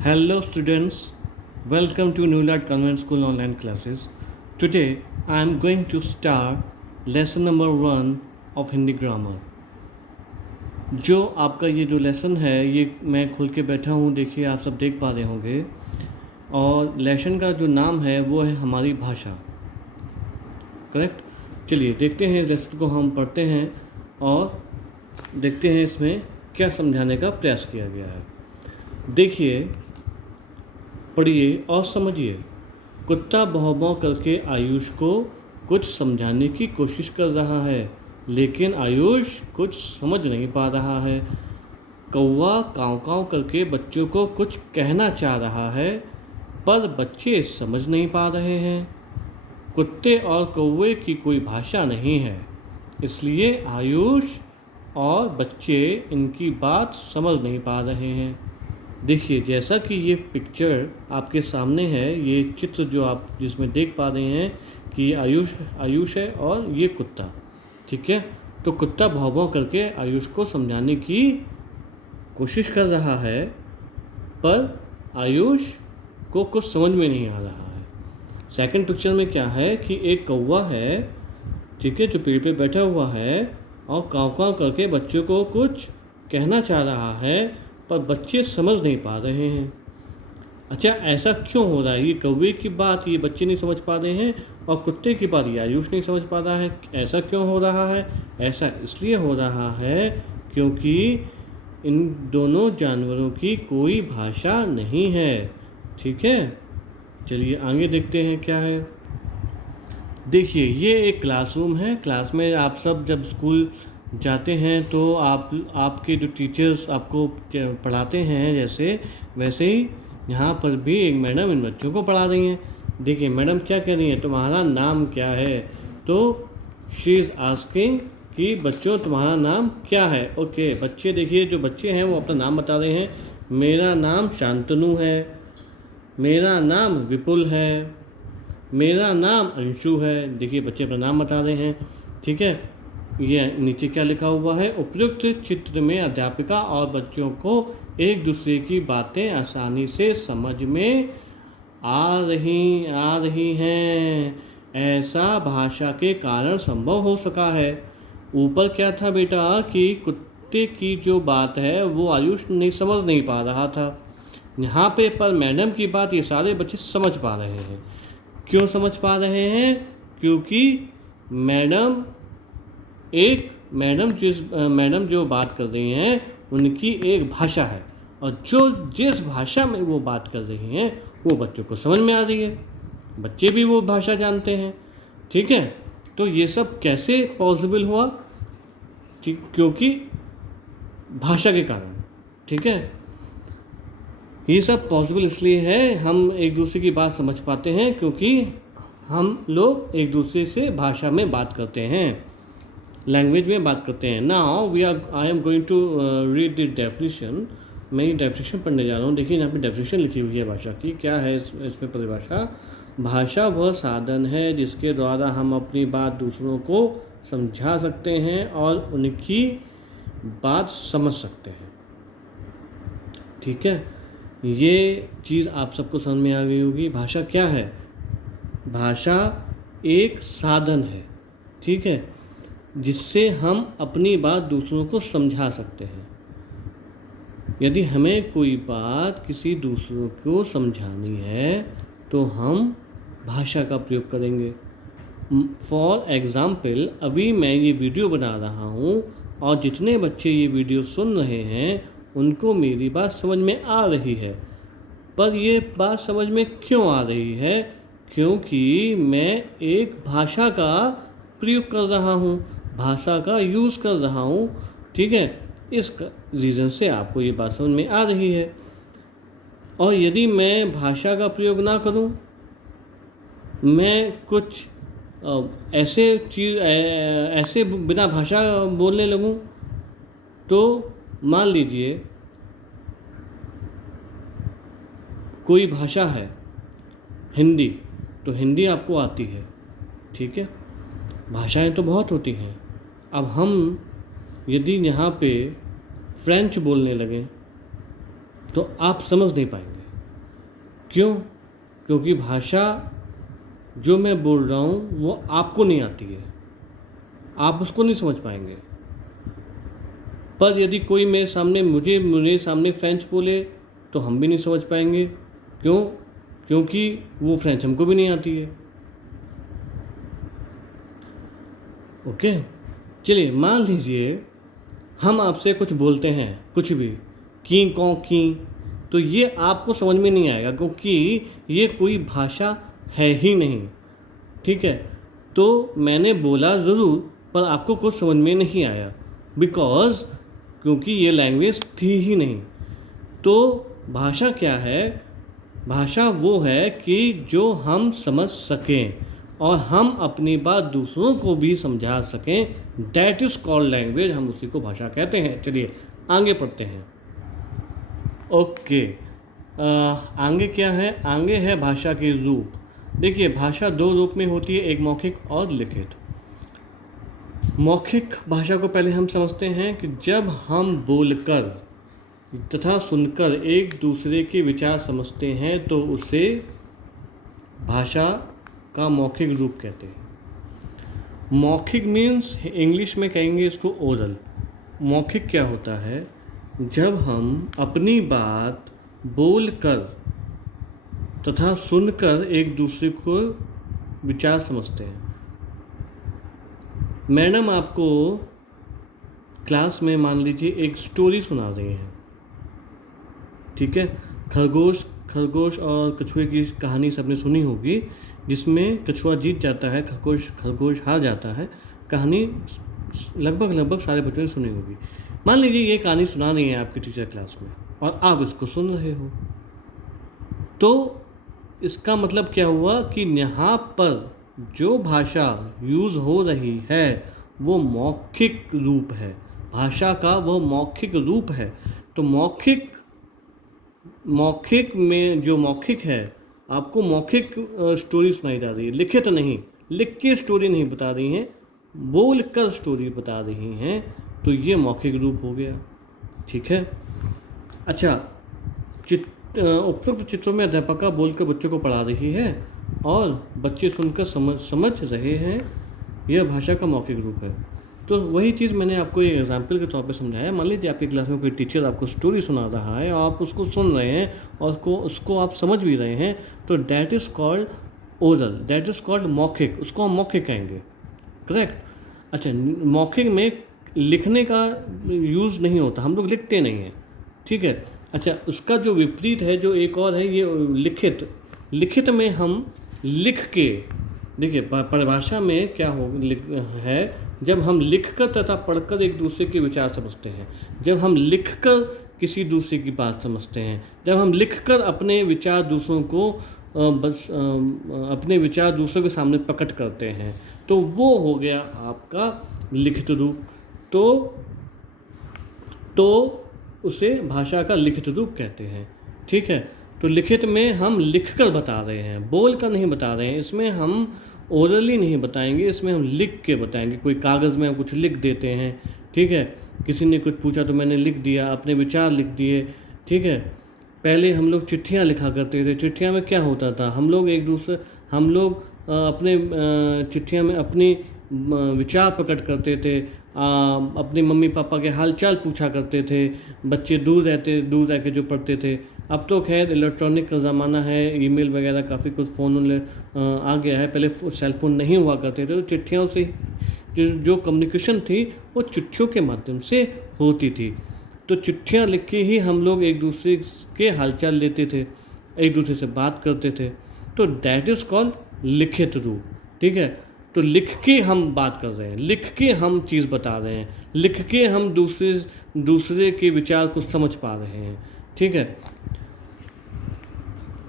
Hello students, welcome to New Light Convent School online classes. Today I am going to start lesson number 1 of Hindi grammar. जो आपका ये जो lesson है ये मैं खोल के बैठा हूँ, देखिए आप सब देख पा रहे होंगे। और लेसन का जो नाम है वो है हमारी भाषा, करेक्ट। चलिए देखते हैं लेसन को हम पढ़ते हैं और देखते हैं इसमें क्या समझाने का प्रयास किया गया है। देखिए, पढ़िए और समझिए। कुत्ता भौं भौं करके आयुष को कुछ समझाने की कोशिश कर रहा है, लेकिन आयुष कुछ समझ नहीं पा रहा है। कौवा काँव काँव करके बच्चों को कुछ कहना चाह रहा है, पर बच्चे समझ नहीं पा रहे हैं। कुत्ते और कौवे की कोई भाषा नहीं है, इसलिए आयुष और बच्चे इनकी बात समझ नहीं पा रहे हैं। देखिए, जैसा कि ये पिक्चर आपके सामने है, ये चित्र जो आप जिसमें देख पा रहे हैं कि आयुष है और ये कुत्ता, ठीक है। तो कुत्ता भौं भौं करके आयुष को समझाने की कोशिश कर रहा है, पर आयुष को कुछ समझ में नहीं आ रहा है। सेकंड पिक्चर में क्या है कि एक कौवा है, ठीक है, जो पेड़ पे बैठा हुआ है और काँव काँव करके बच्चों को कुछ कहना चाह रहा है, पर बच्चे समझ नहीं पा रहे हैं। अच्छा, ऐसा क्यों हो रहा है? ये कौवे की बात ये बच्चे नहीं समझ पा रहे हैं और कुत्ते की बात ये आयुष नहीं समझ पा रहा है। ऐसा क्यों हो रहा है? ऐसा इसलिए हो रहा है क्योंकि इन दोनों जानवरों की कोई भाषा नहीं है, ठीक है। चलिए आगे देखते हैं क्या है। देखिए, ये एक क्लासरूम है। क्लास में आप सब जब स्कूल जाते हैं तो आपके जो टीचर्स आपको पढ़ाते हैं जैसे, वैसे ही यहाँ पर भी एक मैडम इन बच्चों को पढ़ा रही हैं। देखिए मैडम क्या कह रही हैं, तुम्हारा नाम क्या है? तो शी इज़ आस्किंग कि बच्चों तुम्हारा नाम क्या है। ओके बच्चे, देखिए जो बच्चे हैं वो अपना नाम बता रहे हैं। मेरा नाम शांतनु है, मेरा नाम विपुल है, मेरा नाम अंशु है। देखिए बच्चे अपना नाम बता रहे हैं, ठीक है। ये नीचे क्या लिखा हुआ है? उपयुक्त चित्र में अध्यापिका और बच्चों को एक दूसरे की बातें आसानी से समझ में आ रही हैं। ऐसा भाषा के कारण संभव हो सका है। ऊपर क्या था बेटा कि कुत्ते की जो बात है वो आयुष समझ नहीं पा रहा था। यहाँ पे पर मैडम की बात ये सारे बच्चे समझ पा रहे हैं। क्यों समझ पा रहे हैं? क्योंकि मैडम जो बात कर रही हैं उनकी एक भाषा है, और जिस भाषा में वो बात कर रही हैं वो बच्चों को समझ में आ रही है। बच्चे भी वो भाषा जानते हैं, ठीक है। तो ये सब कैसे पॉसिबल हुआ? ठीक, क्योंकि भाषा के कारण, ठीक है। ये सब पॉसिबल इसलिए है, हम एक दूसरे की बात समझ पाते हैं क्योंकि हम लोग एक दूसरे से भाषा में बात करते हैं, लैंग्वेज में बात करते हैं। Now I am going to read the definition. मैं ये डेफिनेशन पढ़ने जा रहा हूँ। देखिए यहाँ पे डेफिनेशन लिखी हुई है भाषा की। क्या है इसमें परिभाषा? भाषा वह साधन है जिसके द्वारा हम अपनी बात दूसरों को समझा सकते हैं और उनकी बात समझ सकते हैं, ठीक है। ये चीज़ आप सबको समझ में आ गई होगी। भाषा क्या है? भाषा एक साधन है, ठीक है, जिससे हम अपनी बात दूसरों को समझा सकते हैं। यदि हमें कोई बात किसी दूसरों को समझानी है तो हम भाषा का प्रयोग करेंगे। फॉर एग्ज़ाम्पल, अभी मैं ये वीडियो बना रहा हूँ और जितने बच्चे ये वीडियो सुन रहे हैं उनको मेरी बात समझ में आ रही है। पर ये बात समझ में क्यों आ रही है? क्योंकि मैं एक भाषा का प्रयोग कर रहा हूँ, भाषा का यूज़ कर रहा हूँ, ठीक है। इस रीज़न से आपको ये बात समझ में आ रही है। और यदि मैं भाषा का प्रयोग ना करूँ, मैं कुछ ऐसे बिना भाषा बोलने लगूँ, तो मान लीजिए कोई भाषा है हिंदी, तो हिंदी आपको आती है, ठीक है। भाषाएं तो बहुत होती हैं। अब हम यदि यहाँ पे फ्रेंच बोलने लगें तो आप समझ नहीं पाएंगे, क्यों? क्योंकि भाषा जो मैं बोल रहा हूँ वो आपको नहीं आती है, आप उसको नहीं समझ पाएंगे। पर यदि कोई मेरे सामने फ्रेंच बोले तो हम भी नहीं समझ पाएंगे। क्यों? क्योंकि वो फ्रेंच हमको भी नहीं आती है। ओके, चलिए मान लीजिए हम आपसे कुछ बोलते हैं, कुछ भी की कौं की, तो ये आपको समझ में नहीं आएगा क्योंकि ये कोई भाषा है ही नहीं। ठीक है, तो मैंने बोला ज़रूर पर आपको कुछ समझ में नहीं आया बिकॉज़ क्योंकि ये लैंग्वेज थी ही नहीं। तो भाषा क्या है? भाषा वो है कि जो हम समझ सकें और हम अपनी बात दूसरों को भी समझा सकें, दैट इज़ कॉल्ड लैंग्वेज, हम उसी को भाषा कहते हैं। चलिए आगे पढ़ते हैं। ओके, आगे क्या है? आगे है भाषा के रूप। देखिए भाषा दो रूप में होती है, एक मौखिक और लिखित। मौखिक भाषा को पहले हम समझते हैं कि जब हम बोलकर तथा सुनकर एक दूसरे के विचार समझते हैं तो उसे भाषा का मौखिक रूप कहते हैं। मौखिक मीन्स इंग्लिश में कहेंगे इसको ओरल। मौखिक क्या होता है? जब हम अपनी बात बोलकर तथा सुनकर एक दूसरे को विचार समझते हैं। मैडम आपको क्लास में मान लीजिए एक स्टोरी सुना रही हैं, ठीक है, खरगोश और कछुए की कहानी सबने सुनी होगी, जिसमें कछुआ जीत जाता है, खरगोश हार जाता है। कहानी लगभग सारे बच्चों ने सुनी होगी। मान लीजिए ये कहानी सुना रही है आपकी टीचर क्लास में और आप इसको सुन रहे हो, तो इसका मतलब क्या हुआ कि यहाँ पर जो भाषा यूज़ हो रही है वो मौखिक रूप है, भाषा का वो मौखिक रूप है। तो मौखिक में जो मौखिक है, आपको मौखिक स्टोरी सुनाई जा रही है, लिखित नहीं, लिख के स्टोरी नहीं बता रही हैं, बोल कर स्टोरी बता रही हैं, तो ये मौखिक रूप हो गया। ठीक है, अच्छा, उपरोक्त चित्रों में अध्यापिका बोलकर बच्चों को पढ़ा रही है और बच्चे सुनकर समझ रहे हैं, यह भाषा का मौखिक रूप है। तो वही चीज़ मैंने आपको एक एग्जाम्पल के तौर पे समझाया। मान लीजिए आपकी क्लास में कोई टीचर आपको स्टोरी सुना रहा है और आप उसको सुन रहे हैं और उसको आप समझ भी रहे हैं, तो that is called oral, that is called मौखिक, उसको हम मौखिक कहेंगे। करेक्ट। अच्छा, मौखिक में लिखने का यूज़ नहीं होता, हम लोग लिखते नहीं हैं। ठीक है, अच्छा, उसका जो विपरीत है, जो एक और है, ये लिखित में हम लिख के, देखिए परिभाषा में क्या है, जब हम लिखकर तथा पढ़कर एक दूसरे के विचार समझते हैं, जब हम लिखकर किसी दूसरे की बात समझते हैं, जब हम लिखकर अपने विचार दूसरों को अपने विचार दूसरों के सामने प्रकट करते हैं, तो वो हो गया आपका लिखित रूप। तो उसे भाषा का लिखित रूप कहते हैं। ठीक है, तो लिखित में हम लिखकर बता रहे हैं, बोल कर नहीं बता रहे हैं। इसमें हम ओरली नहीं बताएंगे, इसमें हम लिख के बताएंगे। कोई कागज़ में हम कुछ लिख देते हैं, ठीक है, किसी ने कुछ पूछा तो मैंने लिख दिया, अपने विचार लिख दिए। ठीक है, पहले हम लोग चिट्ठियाँ लिखा करते थे। चिट्ठियाँ में क्या होता था, हम लोग अपने चिट्ठियाँ में अपनी विचार प्रकट करते थे, अपने मम्मी पापा के हाल चाल पूछा करते थे। बच्चे दूर रह के जो पढ़ते थे। अब तो खैर इलेक्ट्रॉनिक का ज़माना है, ईमेल वगैरह काफ़ी कुछ फ़ोन आ गया है। पहले सेल फ़ोन नहीं हुआ करते थे, तो चिट्ठियों से जो कम्युनिकेशन थी वो चिट्ठियों के माध्यम से होती थी। तो चिट्ठियाँ लिख के ही हम लोग एक दूसरे के हालचाल लेते थे, एक दूसरे से बात करते थे। तो दैट इज़ कॉल्ड लिखित रूप। ठीक है, तो लिख के हम बात कर रहे हैं, लिख के हम चीज़ बता रहे हैं, लिख के हम दूसरे के विचार को समझ पा रहे हैं। ठीक है,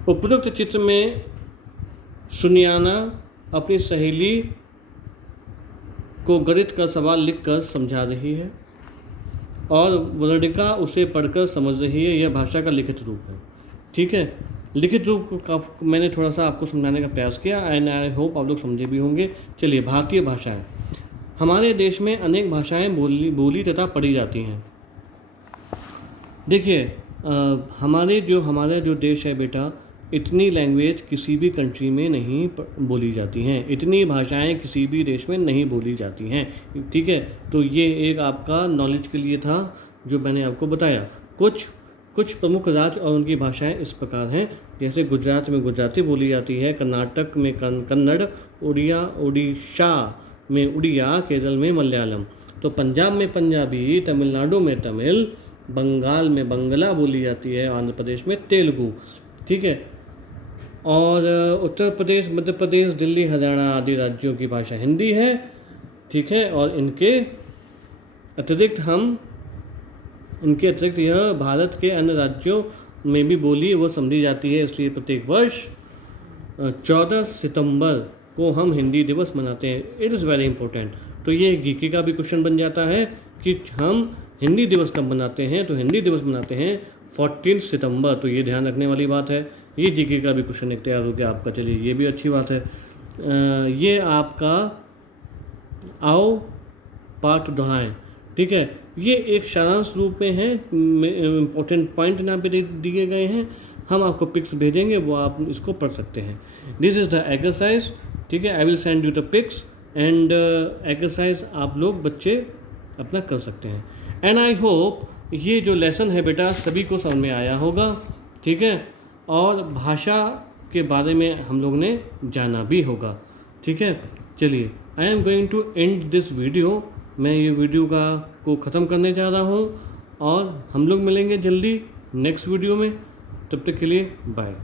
उपरोक्त चित्र में सुनियाना अपनी सहेली को गणित का सवाल लिखकर समझा रही है और वर्णिका उसे पढ़कर समझ रही है। यह भाषा का लिखित रूप है। ठीक है, लिखित रूप का मैंने थोड़ा सा आपको समझाने का प्रयास किया एंड आई होप आप लोग समझे भी होंगे। चलिए, भारतीय भाषाएं। हमारे देश में अनेक भाषाएं बोली तथा पढ़ी जाती हैं। देखिए, हमारा जो देश है बेटा, इतनी लैंग्वेज किसी भी कंट्री में नहीं बोली जाती हैं, इतनी भाषाएं किसी भी देश में नहीं बोली जाती हैं। ठीक है, तो ये एक आपका नॉलेज के लिए था जो मैंने आपको बताया। कुछ प्रमुख राज्य और उनकी भाषाएं इस प्रकार हैं, जैसे गुजरात में गुजराती बोली जाती है, कर्नाटक में कन्नड़, उड़ीसा में उड़िया, केरल में मलयालम। तो पंजाब में पंजाबी, तमिलनाडु में तमिल, बंगाल में बंगला बोली जाती है, आंध्र प्रदेश में तेलुगु। ठीक है, और उत्तर प्रदेश, मध्य प्रदेश, दिल्ली, हरियाणा आदि राज्यों की भाषा हिंदी है। ठीक है, और इनके अतिरिक्त यह भारत के अन्य राज्यों में भी बोली व समझी जाती है। इसलिए प्रत्येक वर्ष 14 सितंबर को हम हिंदी दिवस मनाते हैं। It is very important. तो ये एक जीके का भी क्वेश्चन बन जाता है कि हम हिंदी दिवस कब मनाते हैं। तो हिंदी दिवस मनाते हैं 14 सितंबर। तो ये ध्यान रखने वाली बात है। ये जीके का भी क्वेश्चन एक तैयार हो गया आपका। चलिए, ये भी अच्छी बात है। ये आपका आओ पाठ दोहराएं। ठीक है, ये एक सारांश रूप में है, इम्पोर्टेंट पॉइंट यहाँ पे दिए गए हैं। हम आपको पिक्स भेजेंगे, वो आप इसको पढ़ सकते हैं। This is the exercise. ठीक है, I will send you the pics and exercise आप लोग बच्चे अपना कर सकते हैं। एंड आई होप ये जो लेसन है बेटा सभी को समझ में आया होगा। ठीक है, और भाषा के बारे में हम लोग ने जाना भी होगा। ठीक है, चलिए, I am going to end this video. मैं ये वीडियो को ख़त्म करने जा रहा हूँ और हम लोग मिलेंगे जल्दी नेक्स्ट वीडियो में। तब तक के लिए बाय।